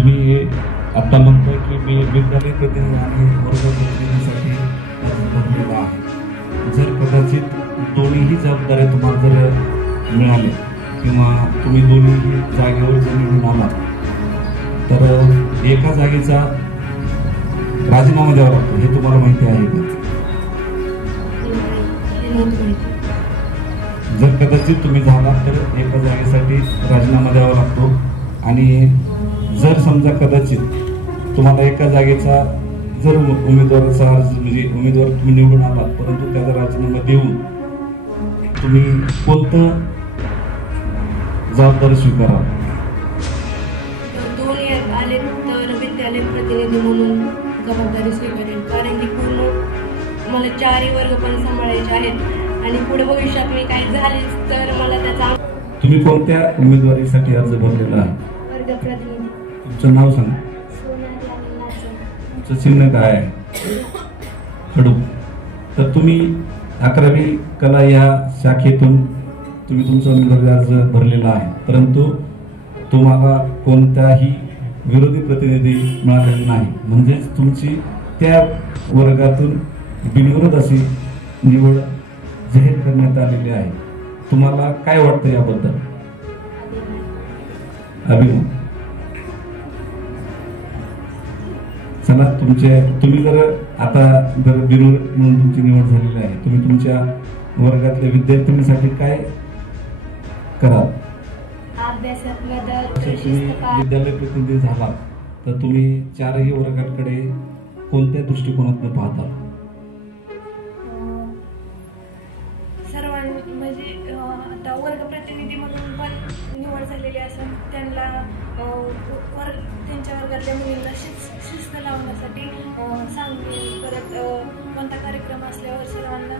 तुम्ही आता म्हणताय की मी विद्यालय प्रतिनिधी आणि वर्ग प्रतिनिधीसाठी अर्ज भरलेला आहे. जर कदाचित दोन्हीही जबाबदाऱ्या तुम्हाला जर मिळाल्या किंवा तुम्ही दोन्ही जागेवर जर निवडून आलात तर एका जागेचा राजीनामा द्यावा लागतो, हे तुम्हाला माहिती आहे का? जर कदाचित तुम्ही झाला तर एका जागेसाठी राजीनामा द्यावा लागतो. आणि जर समजा कदाचित तुम्हाला एका जागेचा जर उमेदवाराचा अर्ज म्हणजे उमेदवार तुम्ही निवडून आलात परंतु त्याचा राजीनामा देऊन तुम्ही कोणतं जबाबदारी स्वीकाराल? दोन्ही आले तर विद्यालय प्रतिनिधी म्हणून जबाबदारी स्वीकारेल, कारण की पूर्ण मला 4 वर्ग पण सांभाळायचे आहेत आणि पुढे भविष्यात मी काही झाले तर मला त्याचा. तुम्ही कोणत्या उमेदवारीसाठी अर्ज भरलेला आहे? वर्ग प्रतिनिधी. तुमचं नाव सांगा. तुमचं चिन्ह काय आहे? खडू. तर तुम्ही 11वी कला या शाखेतून तुम्ही तुमचा उमेदवारी अर्ज भरलेला आहे, परंतु तुम्हाला कोणताही विरोधी प्रतिनिधी मिळालेला नाही, म्हणजेच तुमची त्या वर्गातून बिनविरोध अशी निवड जाहीर करण्यात आलेली आहे. तुम्हाला काय वाटतं याबद्दल? अभिमान. चला, तुम्ही जर आता जर बिनविरोध म्हणून तुमची निवड झालेली आहे, तुम्ही तुमच्या वर्गातल्या विद्यार्थिनीसाठी काय कराल? अभ्यासात विद्यालय प्रतिनिधी झाला तर तुम्ही 4ही वर्गाकडे कोणत्या दृष्टिकोनातून पाहता? सर्वांनी म्हणजे आता वर्ग प्रतिनिधी म्हणून पण निवड झालेली असून त्यांना त्यांच्या वर्गातल्या मुलींना शिस्त लावण्यासाठी सांगणे, परत कोणता कार्यक्रम असल्यावर सर्वांना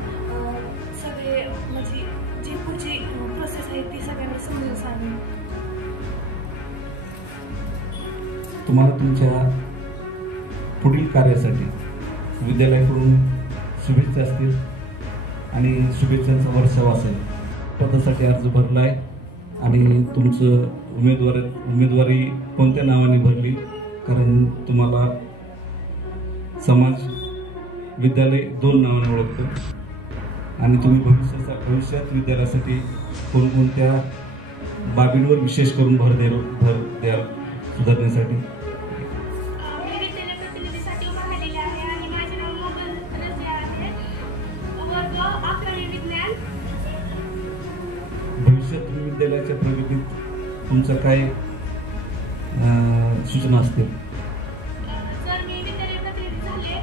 सगळे म्हणजे जी पुढची प्रोसेस आहे ती सगळ्यांना समजून सांगणे. तुम्हाला तुमच्या पुढील कार्यासाठी विद्यालयाकडून शुभेच्छा असतील आणि शुभेच्छांचा वर्षाव असेल. पदासाठी अर्ज भरला आहे आणि तुमचं उमेदवारी कोणत्या नावाने भरली? कारण तुम्हाला समाज विद्यालय 2 नावाने ओळखतं आणि तुम्ही भविष्यात विद्यालयासाठी कोणकोणत्या बाबींवर विशेष करून भर द्याल सुधारण्यासाठी? भविष्यात तुम्ही विद्यालयाच्या प्रगतीत तुमचं काय सूचना असतील? जर मी विद्यालय प्रतिनिधी झाले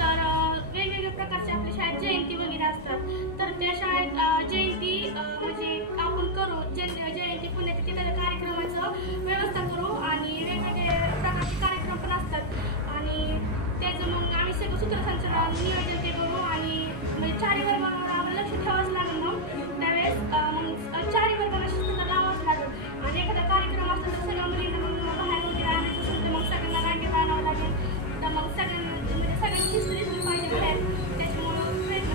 तर वेगवेगळ्या प्रकारच्या आपल्या शाळेत जयंती वगैरे असतात, तर त्या शाळेत जयंती म्हणजे आपण करू, जयंती पुण्यतिथी कार्यक्रमाचं व्यवस्था करू आणि वेगवेगळे प्रकारचे कार्यक्रम पण असतात आणि त्याचं मग आम्ही सगळं सूत्रसंचालन नियोजन ते करू आणि म्हणजे 4 वर्ग